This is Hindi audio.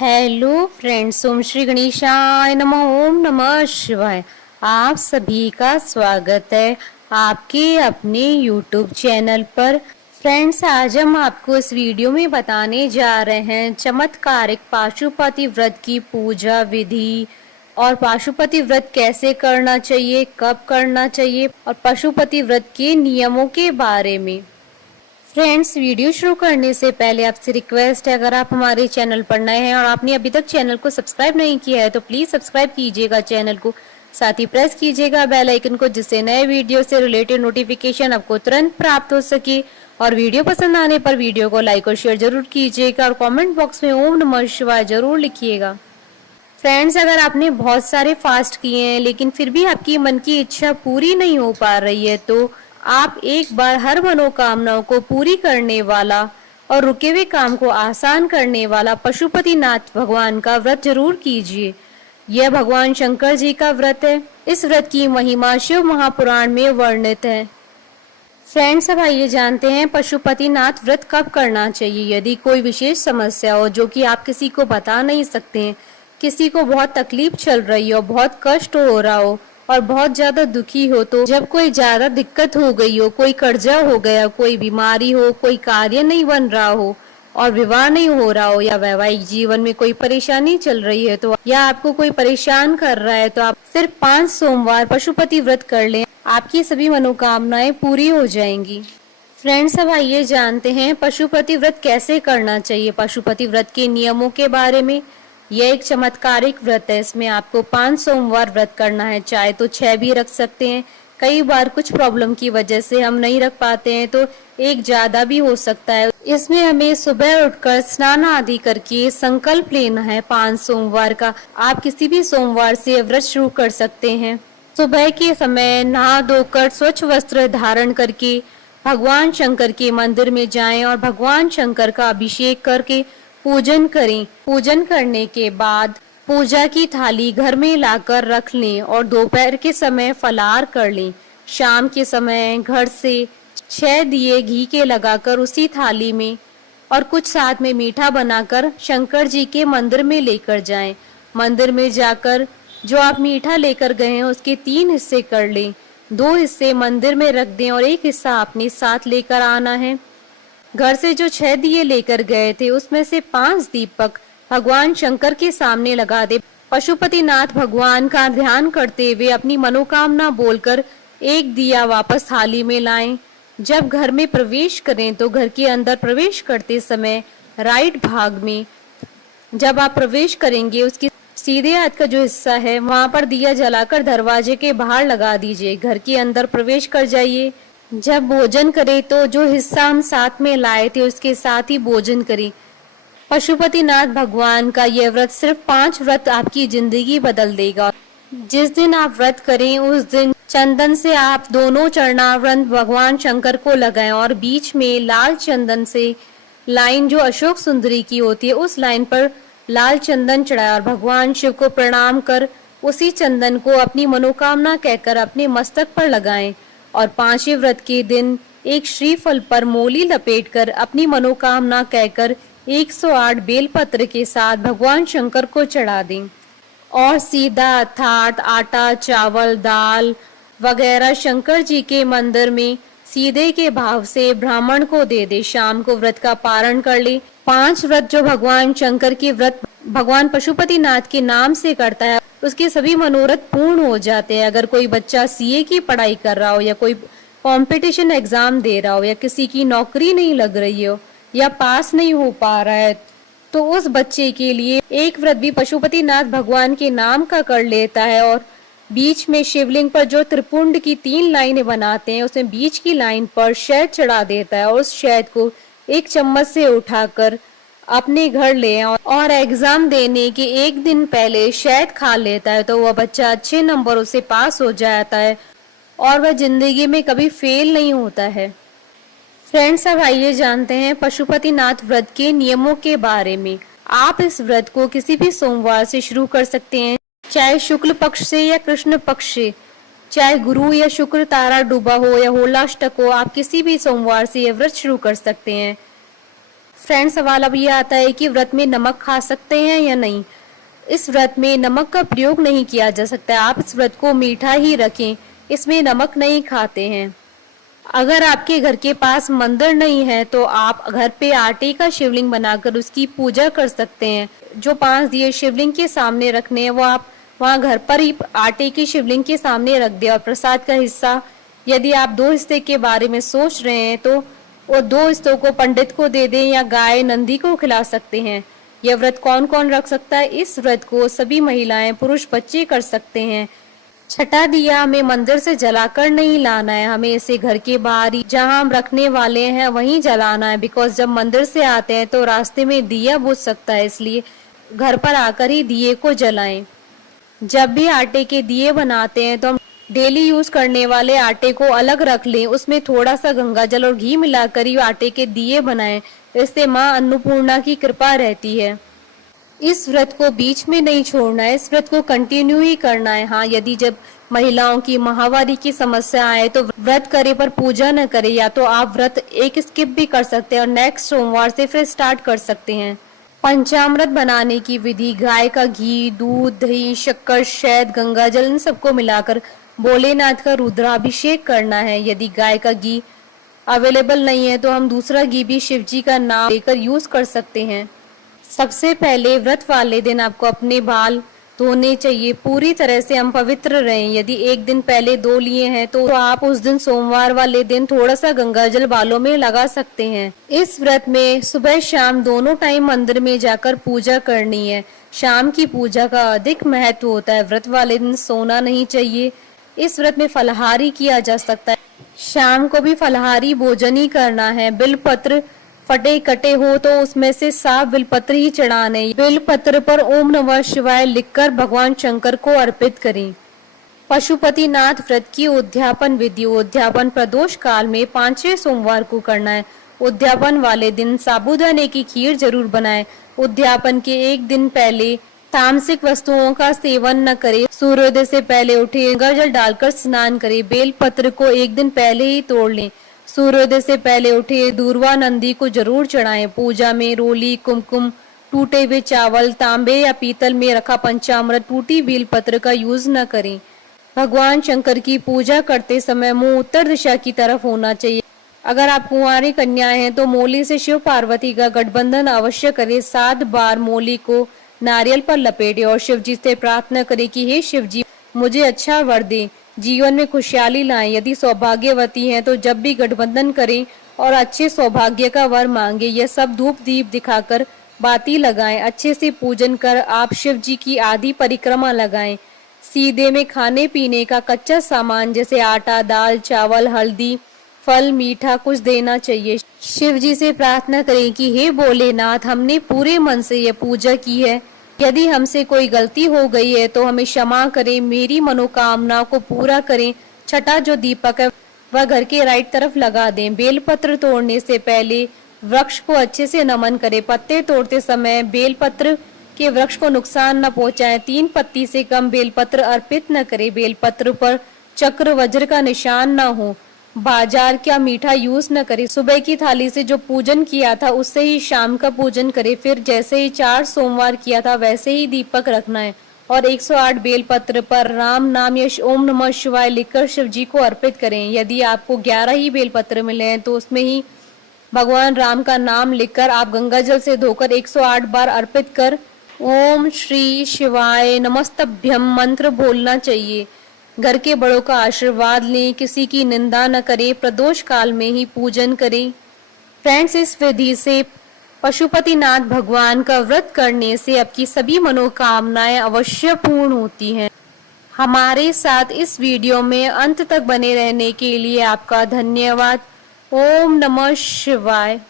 हेलो फ्रेंड्स, ओम श्री गणेशाय नमः। ओम नमः शिवाय। आप सभी का स्वागत है आपके अपने YouTube चैनल पर। फ्रेंड्स, आज हम आपको इस वीडियो में बताने जा रहे हैं चमत्कारिक पाशुपति व्रत की पूजा विधि और पाशुपति व्रत कैसे करना चाहिए, कब करना चाहिए और पशुपति व्रत के नियमों के बारे में। फ्रेंड्स, वीडियो शुरू करने से पहले आपसे रिक्वेस्ट है, अगर आप हमारे चैनल पर नए हैं और आपने अभी तक चैनल को सब्सक्राइब नहीं किया है तो प्लीज सब्सक्राइब कीजिएगा चैनल को, साथ ही प्रेस कीजिएगा बेल आइकन को, जिससे नए वीडियो से रिलेटेड नोटिफिकेशन आपको तुरंत प्राप्त हो सके। और वीडियो पसंद आने पर वीडियो को लाइक और शेयर जरूर कीजिएगा और कॉमेंट बॉक्स में ओम नमः शिवाय जरूर लिखिएगा। फ्रेंड्स, अगर आपने बहुत सारे फास्ट किए हैं लेकिन फिर भी आपकी मन की इच्छा पूरी नहीं हो पा रही है तो आप एक बार हर मनोकामनाओं को पूरी करने वाला और रुके हुए काम को आसान करने वाला पशुपतिनाथ भगवान का व्रत जरूर कीजिए। यह भगवान शंकर जी का व्रत है। इस व्रत की महिमा शिव महापुराण में वर्णित है। फ्रेंड्स, अब आइए जानते हैं पशुपतिनाथ व्रत कब करना चाहिए। यदि कोई विशेष समस्या हो जो कि आप किसी को बता नहीं सकते हैं, किसी को बहुत तकलीफ चल रही हो, बहुत कष्ट हो रहा हो और बहुत ज्यादा दुखी हो, तो जब कोई ज्यादा दिक्कत हो गई हो, कोई कर्जा हो गया, कोई बीमारी हो, कोई कार्य नहीं बन रहा हो और विवाह नहीं हो रहा हो, या वैवाहिक जीवन में कोई परेशानी चल रही है तो, या आपको कोई परेशान कर रहा है तो आप सिर्फ 5 सोमवार पशुपति व्रत कर लें, आपकी सभी मनोकामनाएं पूरी हो जाएंगी। फ्रेंड्स, अब आइए जानते हैं पशुपति व्रत कैसे करना चाहिए, पशुपति व्रत के नियमों के बारे में। यह एक चमत्कारिक व्रत है। इसमें आपको 5 सोमवार व्रत करना है, चाहे तो 6 भी रख सकते हैं। कई बार कुछ प्रॉब्लम की वजह से हम नहीं रख पाते हैं तो एक ज्यादा भी हो सकता है। इसमें हमें सुबह उठकर स्नान आदि करके संकल्प लेना है 5 सोमवार का। आप किसी भी सोमवार से व्रत शुरू कर सकते हैं। सुबह के समय नहा धोकर स्वच्छ वस्त्र धारण करके भगवान शंकर के मंदिर में जाएं और भगवान शंकर का अभिषेक करके पूजन करें। पूजन करने के बाद पूजा की थाली घर में लाकर रख लें और दोपहर के समय फलाहार कर लें। शाम के समय घर से 6 दिए घी के लगाकर उसी थाली में और कुछ साथ में मीठा बनाकर शंकर जी के मंदिर में लेकर जाएं। मंदिर में जाकर जो आप मीठा लेकर गए हैं उसके 3 हिस्से कर लें। 2 हिस्से मंदिर में रख दें और 1 हिस्सा अपने साथ लेकर आना है। घर से जो 6 दिए लेकर गए थे उसमें से 5 दीपक भगवान शंकर के सामने लगा दे। पशुपतिनाथ भगवान का ध्यान करते हुए अपनी मनोकामना बोलकर 1 दिया वापस थाली में लाएं। जब घर में प्रवेश करें तो घर के अंदर प्रवेश करते समय राइट भाग में जब आप प्रवेश करेंगे उसके सीधे हाथ का जो हिस्सा है वहां पर दिया जलाकर दरवाजे के बाहर लगा दीजिए। घर के अंदर प्रवेश कर जाइए। जब भोजन करें तो जो हिस्सा हम साथ में लाए थे उसके साथ ही भोजन करें। पशुपतिनाथ भगवान का यह व्रत सिर्फ 5 व्रत आपकी जिंदगी बदल देगा। जिस दिन आप व्रत करें उस दिन चंदन से आप दोनों चरणामृत भगवान शंकर को लगाएं और बीच में लाल चंदन से लाइन जो अशोक सुंदरी की होती है उस लाइन पर लाल चंदन चढ़ाए और भगवान शिव को प्रणाम कर उसी चंदन को अपनी मनोकामना कहकर अपने मस्तक पर लगाएं। और 5वें व्रत के दिन एक श्रीफल पर मोली लपेटकर अपनी मनोकामना कहकर 108 बेलपत्र के साथ भगवान शंकर को चढ़ा दें और सीधा अर्थात आटा, चावल, दाल वगैरह शंकर जी के मंदिर में सीधे के भाव से ब्राह्मण को दे दे। शाम को व्रत का पारण कर ले। 5 व्रत जो भगवान शंकर की व्रत भगवान पशुपतिनाथ के नाम से करता है उसके सभी मनोरथ पूर्ण हो जाते हैं। अगर कोई बच्चा सीए की पढ़ाई कर रहा हो या कोई कंपटीशन एग्जाम दे रहा हो या किसी की नौकरी नहीं लग रही हो या पास नहीं हो पा रहा है तो उस बच्चे के लिए एक व्रत भी पशुपतिनाथ भगवान के नाम का कर लेता है और बीच में शिवलिंग पर जो त्रिपुंड की 3 लाइनें बनाते हैं उसमें बीच की लाइन पर शहद चढ़ा देता है और उस शहद को 1 चम्मच से उठाकर अपने घर ले और एग्जाम देने के 1 दिन पहले शहद खा लेता है तो वह बच्चा अच्छे नंबरों से पास हो जाता है और वह जिंदगी में कभी फेल नहीं होता है। फ्रेंड्स, अब आइए जानते हैं पशुपतिनाथ व्रत के नियमों के बारे में। आप इस व्रत को किसी भी सोमवार से शुरू कर सकते हैं, चाहे शुक्ल पक्ष से या कृष्ण पक्ष से, चाहे गुरु या शुक्र तारा डूबा हो या होलाष्टक हो, आप किसी भी सोमवार से यह व्रत शुरू कर सकते हैं। फ्रेंड्स, सवाल अब ये आता है कि व्रत में नमक खा सकते हैं या नहीं। इस व्रत में नमक का प्रयोग नहीं किया जा सकता। आप इस व्रत को मीठा ही रखें, इसमें नमक नहीं खाते हैं। अगर आपके घर के पास मंदिर नहीं है तो आप घर पे आटे का शिवलिंग बनाकर उसकी पूजा कर सकते हैं। जो 5 दिए शिवलिंग के सामने रखने हैं वो आप वहाँ घर पर ही आटे की शिवलिंग के सामने रख दे। और प्रसाद का हिस्सा, यदि आप 2 हिस्से के बारे में सोच रहे हैं तो वो 2 हिस्सों को पंडित को दे दें या गाय नंदी को खिला सकते हैं। यह व्रत कौन कौन रख सकता है? इस व्रत को सभी महिलाएं, पुरुष, बच्चे कर सकते हैं। छठा दिया हमें मंदिर से जलाकर नहीं लाना है, हमें इसे घर के बाहर ही जहाँ हम रखने वाले हैं वहीं जलाना है। बिकॉज जब मंदिर से आते हैं तो रास्ते में दिया बुझ सकता है, इसलिए घर पर आकर ही दिए को जलाएं। जब भी आटे के दिए बनाते हैं तो हम डेली यूज करने वाले आटे को अलग रख लें, उसमें थोड़ा सा गंगा जल और घी मिलाकर ही आटे के दिए बनाएं। इससे माँ अन्नपूर्णा की कृपा रहती है। इस व्रत को बीच में नहीं छोड़ना है, इस व्रत को कंटिन्यू ही करना है। हाँ, यदि जब महिलाओं की माहवारी की समस्या आए तो व्रत करे पर पूजा न करे, या तो आप व्रत एक स्किप भी कर सकते हैं और नेक्स्ट सोमवार से फिर स्टार्ट कर सकते हैं। पंचामृत बनाने की विधि: गाय का घी, दूध, दही, शक्कर, शहद, गंगा जल, इन सबको मिलाकर भोलेनाथ का रुद्राभिषेक करना है। यदि गाय का घी अवेलेबल नहीं है तो हम दूसरा घी भी शिव जी का नाम लेकर यूज कर सकते हैं। सबसे पहले व्रत वाले दिन आपको अपने बाल धोने चाहिए, पूरी तरह से हम पवित्र रहें। यदि एक दिन पहले धो लिए हैं तो आप उस दिन सोमवार वाले दिन थोड़ा सा गंगाजल बालों में लगा सकते हैं। इस व्रत में सुबह शाम दोनों टाइम मंदिर में जाकर पूजा करनी है। शाम की पूजा का अधिक महत्व होता है। व्रत वाले दिन सोना नहीं चाहिए। इस व्रत में फलाहारी किया जा सकता है, शाम को भी फलाहारी भोजन ही करना है। बिलपत्र फटे कटे हो तो उसमें से साफ बिलपत्र ही चढ़ाने। बिलपत्र पर ओम नमः शिवाय लिखकर भगवान शंकर को अर्पित करें। पशुपतिनाथ व्रत की उद्यापन विधि: उद्यापन प्रदोष काल में 5वें सोमवार को करना है। उद्यापन वाले दिन साबूदाने की खीर जरूर बनाएं। उद्यापन के एक दिन पहले तामसिक वस्तुओं का सेवन न करें। सूर्योदय से पहले उठे, गंगा जल डालकर स्नान करें। बेल पत्र को एक दिन पहले ही तोड़ लें। सूर्योदय से पहले उठे दूर्वा नंदी को जरूर चढ़ाएं। पूजा में रोली, कुमकुम, टूटे हुए चावल, तांबे या पीतल में रखा पंचामृत, टूटी बेल पत्र का यूज न करें। भगवान शंकर की पूजा करते समय मुंह उत्तर दिशा की तरफ होना चाहिए। अगर आप कुंवारी कन्याएं हैं तो मोली से शिव पार्वती का गठबंधन अवश्य करें। 7 बार मोली को नारियल पर लपेटे और शिव जी से प्रार्थना करें कि हे शिव जी, मुझे अच्छा वर दें, जीवन में खुशहाली लाएं। यदि सौभाग्यवती हैं तो जब भी गठबंधन करें और अच्छे सौभाग्य का वर मांगे। यह सब धूप दीप दिखाकर बाती लगाएं। अच्छे से पूजन कर आप शिव जी की आधी परिक्रमा लगाएं। सीधे में खाने पीने का कच्चा सामान जैसे आटा, दाल, चावल, हल्दी, फल, मीठा कुछ देना चाहिए। शिव जी से प्रार्थना करें कि हे भोलेनाथ, हमने पूरे मन से यह पूजा की है। यदि हमसे कोई गलती हो गई है तो हमें क्षमा करें, मेरी मनोकामना को पूरा करें। छठा जो दीपक है वह घर के राइट तरफ लगा दें। बेलपत्र तोड़ने से पहले वृक्ष को अच्छे से नमन करें। पत्ते तोड़ते समय बेलपत्र के वृक्ष को नुकसान न पहुंचाएं। 3 पत्ती से कम बेलपत्र अर्पित न करें। बेलपत्र पर चक्र वज्र का निशान न हो। बाजार का मीठा यूज न करे। सुबह की थाली से जो पूजन किया था उससे ही शाम का पूजन करे। फिर जैसे ही 4 सोमवार किया था वैसे ही दीपक रखना है और 108 बेलपत्र पर राम नाम या ओम नमः शिवाय लिखकर शिव जी को अर्पित करें। यदि आपको 11 ही बेलपत्र मिले हैं तो उसमें ही भगवान राम का नाम लिखकर आप गंगा जल से धोकर 108 बार अर्पित कर ओम श्री शिवाय नमस्तभ्यम मंत्र बोलना चाहिए। घर के बड़ों का आशीर्वाद लें, किसी की निंदा न करें। प्रदोष काल में ही पूजन करें। फ्रेंड्स, इस विधि से पशुपतिनाथ भगवान का व्रत करने से आपकी सभी मनोकामनाएं अवश्य पूर्ण होती हैं। हमारे साथ इस वीडियो में अंत तक बने रहने के लिए आपका धन्यवाद। ओम नमः शिवाय।